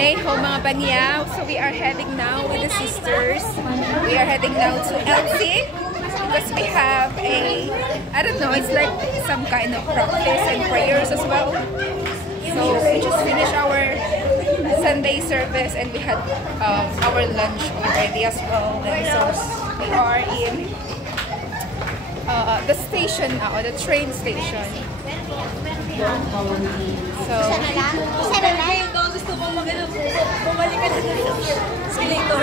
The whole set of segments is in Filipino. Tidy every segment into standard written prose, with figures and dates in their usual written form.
Hey ho mga bangyaw. So we are heading now with the sisters. We are heading now to LC because we have a, I don't know, it's like some kind of practice and prayers as well. So we just finished our Sunday service and we had our lunch already as well. And so we are in the station now, the train station. So gusto mo bumalik ka na sa escalator.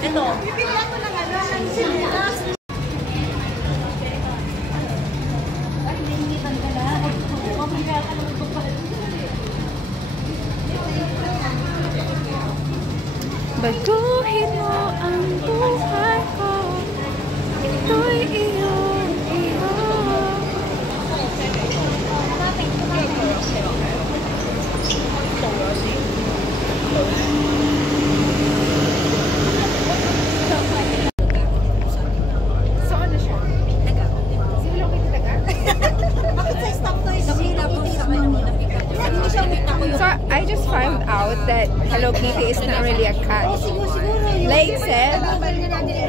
Ito. Baguhin mo ang buhay ko, ito'y iyong iyo. So ano siya? Taga. Si Hello Kitty taga? Bakit sa stop to is so I just found out that Hello Kitty is not really a cat. Like said,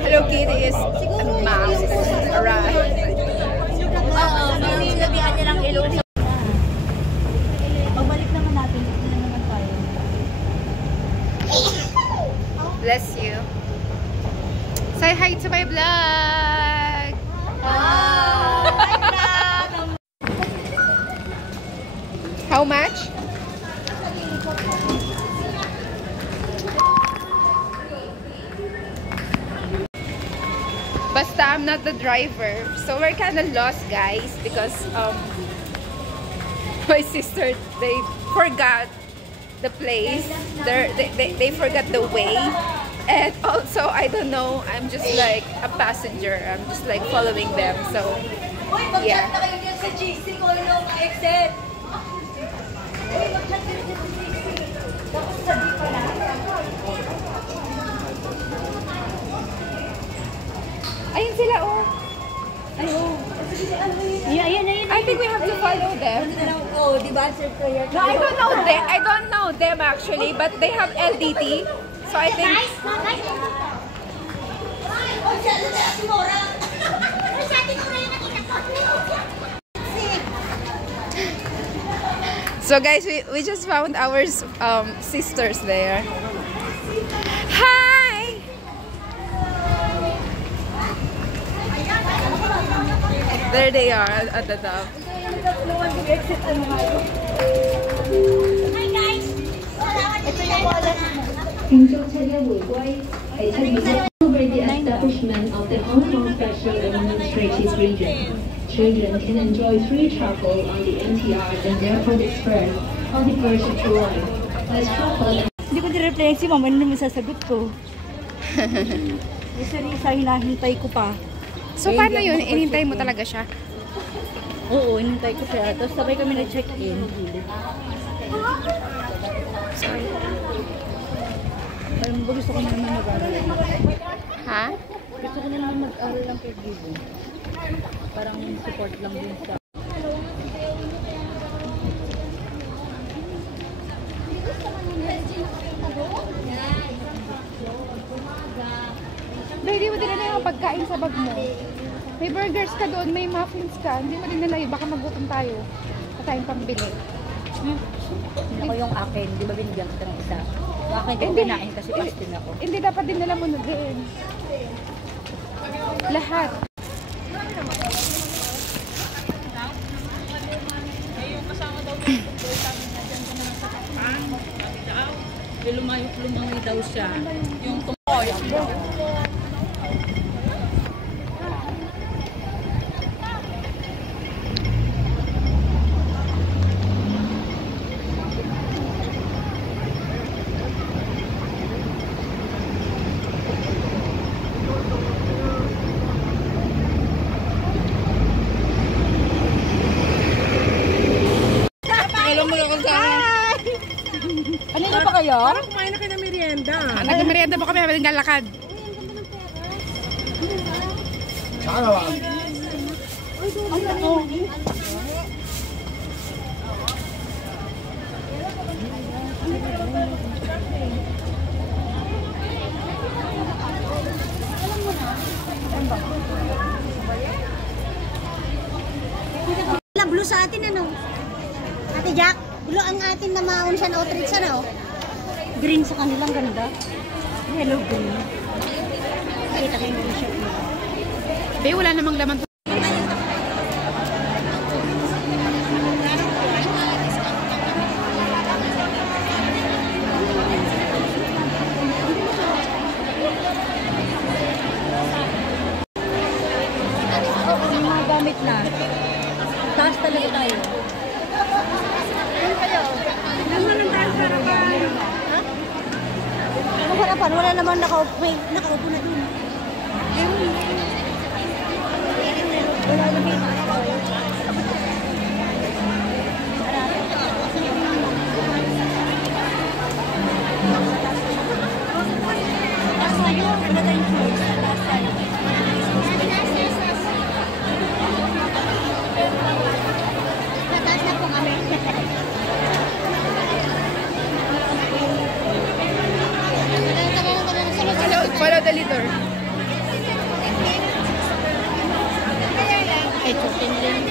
Hello Kitty is a mouse, a rat. Sinabihan niya lang ilong. Pagbalik naman natin, hindi na naman tayo. Bless you. Say hi to my vlog! How much? Basta I'm not the driver, so we're kind of lost, guys, because my sister, they forgot the place. They forgot the way, and also I don't know. I'm just like a passenger. I'm just like following them. So yeah. Ayun sila, oh. Ayun. Ayan. I think we have to follow them. Oh, di ba? No, I don't know them. I don't know them actually, but they have LDT. So I think. So guys, we just found our sisters there. Hi. There they are at the top. Hi guys! Over the establishment of the Hong Kong Special Administrative Region, children can enjoy free travel on the MTR and Airport Express on the 1st of July. Let's travel. Hindi ko di-reply si mama, ano naman sasagot ko? Isa-isa hinahintay ko pa. So, paano yun? Inintay mo talaga siya? Oo, inintay ko siya. Tapos sabay kami na-check-in. Sorry. Parang gusto ko na naman mag-aral. Ha? Gusto ko na naman mag-aral lang kay Gibo. Parang support lang din sa... Hindi mo dinala yung pagkain sa bag mo. May burgers ka doon, may muffins ka. Hindi mo dinala yun. Baka magutom tayo. Sa tayong pambili. Hindi ko yung akin. Di ba binigyan ko ng isa? Yung akin ko kinain kasi pastin ako. Hindi dapat dinala mo na din. Lahat. Lumangoy daw siya. Yung tumoy. Kanina pa kayo? Parang kumain na kayo ng merienda. Nag-merienda po kami habang naglalakad. natin na maon siya na outreach ano? Green sa kanilang ganda. Yellow green. Kita ko yung shirt nila. Be, wala namang laman. Yung mga gamit na. Taas talaga tayo. Ang harapan, wala naman nakaupo na dun. Wala naman. Last na yun, wala tayong choice. Last na yun. Mataas na po kami. Follow the leader. Ito, pinlin.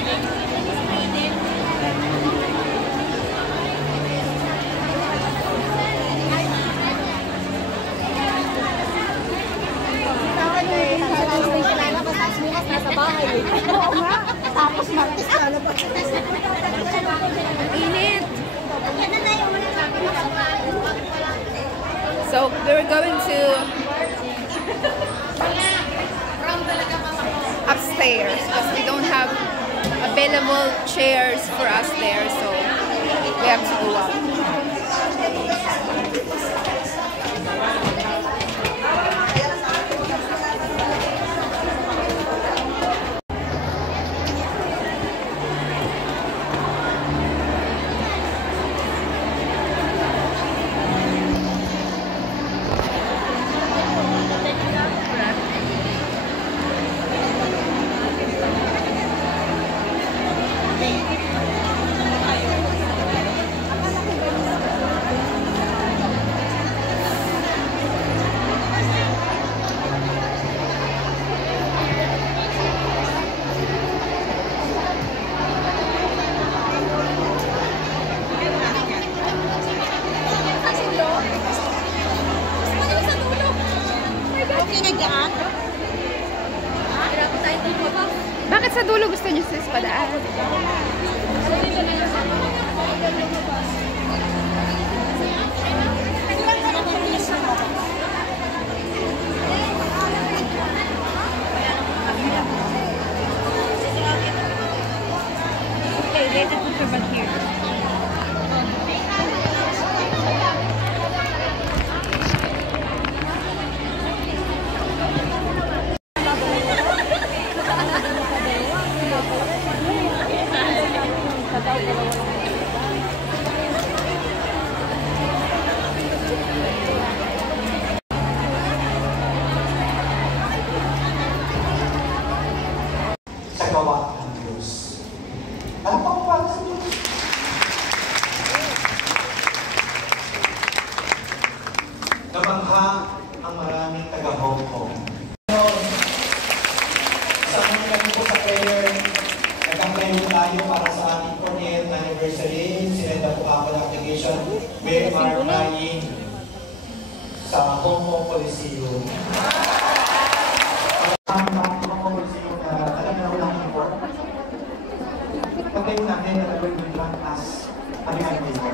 Nasa bahay. Oo nga. Tapos martes ka na ba? Init. So, we're going to upstairs because we don't have available chairs for us there, so we have to go up. Bakit sa dulo gusto niyo sis padaan? Okay, let us put back here. Sa gawa ng Diyos. Ano pa kung para sa Diyos? Namangha ang maraming taga-Hong Kong. Kasama kami po sa prayer. Nagkakayo tayo para sa ating 40th anniversary. Sinenda po ako ng application. We are praying sa Hong Kong Coliseum. Ang Hong Kong Coliseum na talaga na walang import. Pagkayo natin na nagawin mo yung as alihan nito.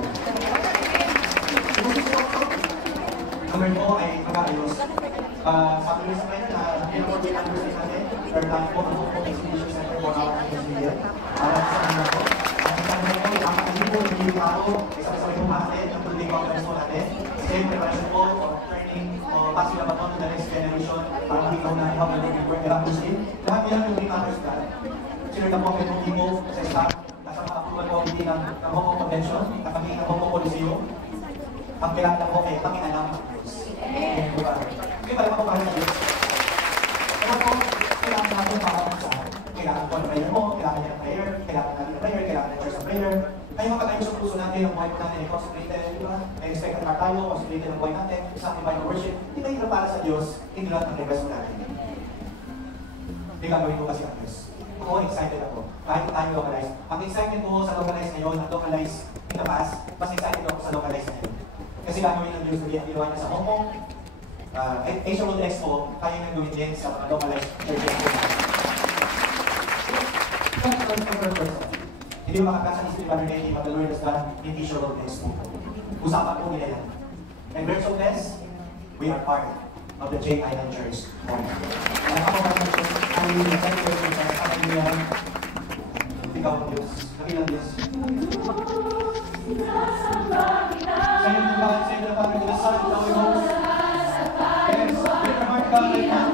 Number 2 ay pag-aayos. Sabi nyo sa kanya na pinaport yung anniversary natin. Third time po ang Hong Kong Exhibition Center for our Museum. Para sa kanila po. Ang sabi po, ang kanilo ng mga tao, isang-isang po natin, ang tuloy ko ang kanilo natin. Same preparation po, or training, passing the baton to the next generation para makikaw na how to do work around Muslim. Lahat yan yung ring matters ka. Sinunod na po kayo ng tipo sa staff, nasa mga approval committee ng Hong Kong Convention, nakami ng Hong Kong Coliseum. Ang kailangan na po kayo, pakialam ng Diyos. Hindi ba naman po kahit sa Diyos? Kaya po, kailangan natin sa kailangan po ng prayer mo, kailangan niya ng prayer, kailangan natin ng prayer, kailangan natin sa prayer. Kaya makatayo sa puso natin, ang buhay natin ay consecrated, di ba? May respect at tayo, consecrated ang buhay natin, sanctified ng worship. Di ba yun para sa Diyos, hindi lahat ng request natin. Hindi gagawin ko kasi ang Diyos. Ako, excited ako. Kahit tayo localize. Ang excitement mo sa localize ngayon, ang localize in the past, mas excited ako sa localized na yun. Kasi gagawin ng Diyos ang ginawa niya sa Hong Kong, Asia World Expo, kaya nang gawin din sa mga localized churches. Hindi makakasa ni Steve Barnett, but the Lord has done in Asia World Expo. Usapan po nila yan. And we're so blessed, we are part of the J Island Church. And ako ba ng Diyos, ang hallelujah, ikaw ang Diyos, nakilang Diyos. Sa iyong dibahan, sa iyong dibahan, sa iyong dibahan, sa iyong dibahan, yes, with your heart, God, right now.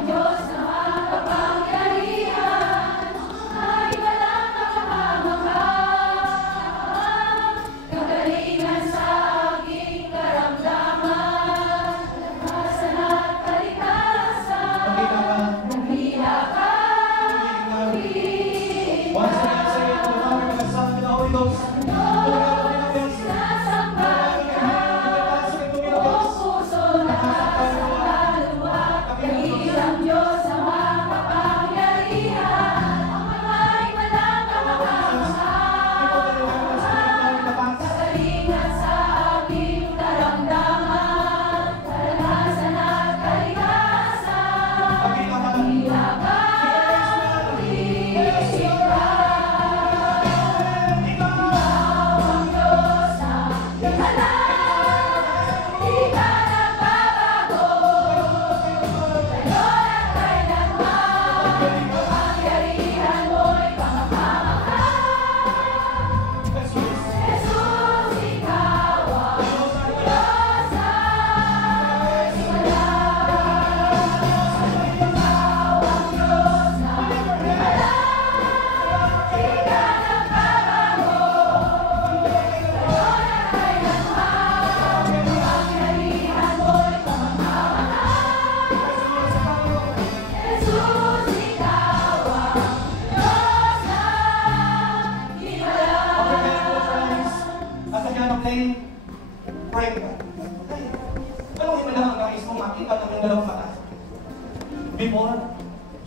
Before,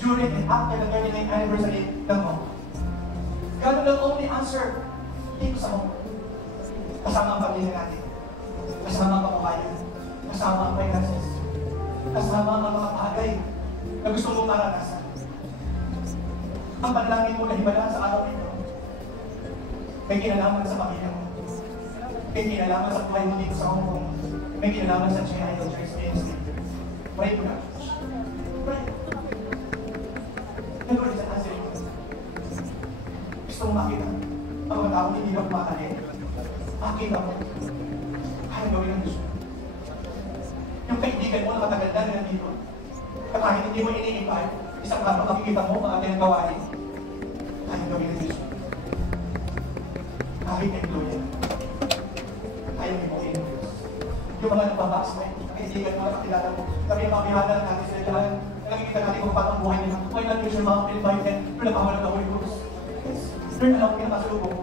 during, and after the 39th anniversary ng Hong Kong. God will only answer dito sa Hong Kong. Kasama ang pamilya natin. Kasama ang kapabayan. Kasama ang finances. Kasama ang mga bagay na gusto mong maranasan. Ang panalangin mo na himala sa araw nito. May kinalaman sa pamilya mo. May kinalaman sa buhay mo dito sa Hong Kong. May kinalaman sa J Island Church Ministry. Pray mo na. Pray. The Lord is answering you. Gusto mong makita ang mga tao hindi na kumakali. Makita mo. Kaya gawin ang Diyos. Yung kaibigan mo na matagal na nandito. At kahit hindi mo iniipay, isang araw makikita mo mga tinagawain. Kaya gawin ang Diyos. Kahit employer. Kaya may buhay ng Diyos. Yung mga nagbabaksman, kaibigan mo na kakilala mo, kami ang mamihada ng natin sila dyan. Nakikita natin kung paano ang buhay nila. Why not use your mouth and invite them? Pero napawalan na Holy Ghost. Learn na lang ko yung namasalubong mo.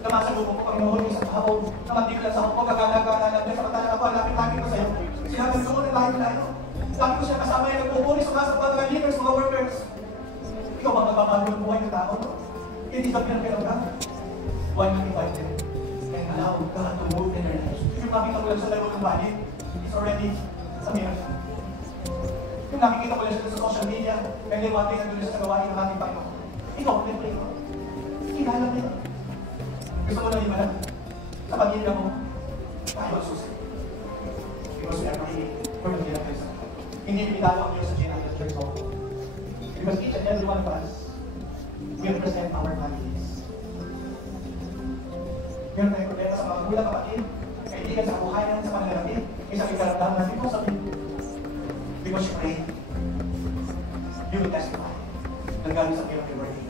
Namasalubong ko, Panginoon, isang tao. Namandig lang sa ako, kagala-gala lang. Samantalang ako, lapit-lapit ko sa'yo. Sinabi ko muna tayo. Sabi ko siya kasama yung nagpupuli, sumasap pa mga leaders, mga workers. Ikaw ba magbabago ng buhay ng tao? Hindi sa pinag-pinag-pinag. Why not invite them? And allow God to move in their lives. Yung makita ko lang sa laro ng bali, it's already a miracle. Yung nakikita ko lang sa social media, and then one thing na doon sa nagawain ng ating Panginoon. Ikaw, libre ko. Kilala mo yun. Gusto mo na iba sa pamilya mo, tayo ang susi. Because we are praying for the miracles. Hindi limitado ang Diyos sa J Island Church Hong Kong. Because each and every one of us, we represent our families. Meron tayong problema sa mga magulang, kapatid, kaibigan sa buhayan, sa pananalapi, isang ikaramdaman because of you. Because you pray, you will testify that God is a miracle working.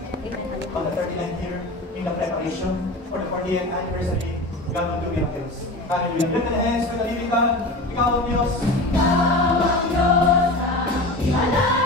On the 39th year, in the preparation for the 40th anniversary, God will do miracles. Hallelujah. Lift the hands for the living God. Ikaw ang Diyos. Ikaw ang Diyos ang ihala.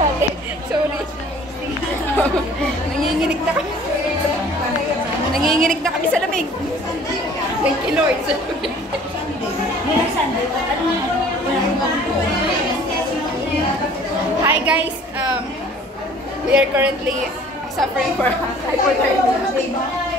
Sorry. Nanginginig na kami. Nanginginig na kami sa lamig. Thank you, Lord. Hi guys. We are currently suffering for hypothermia.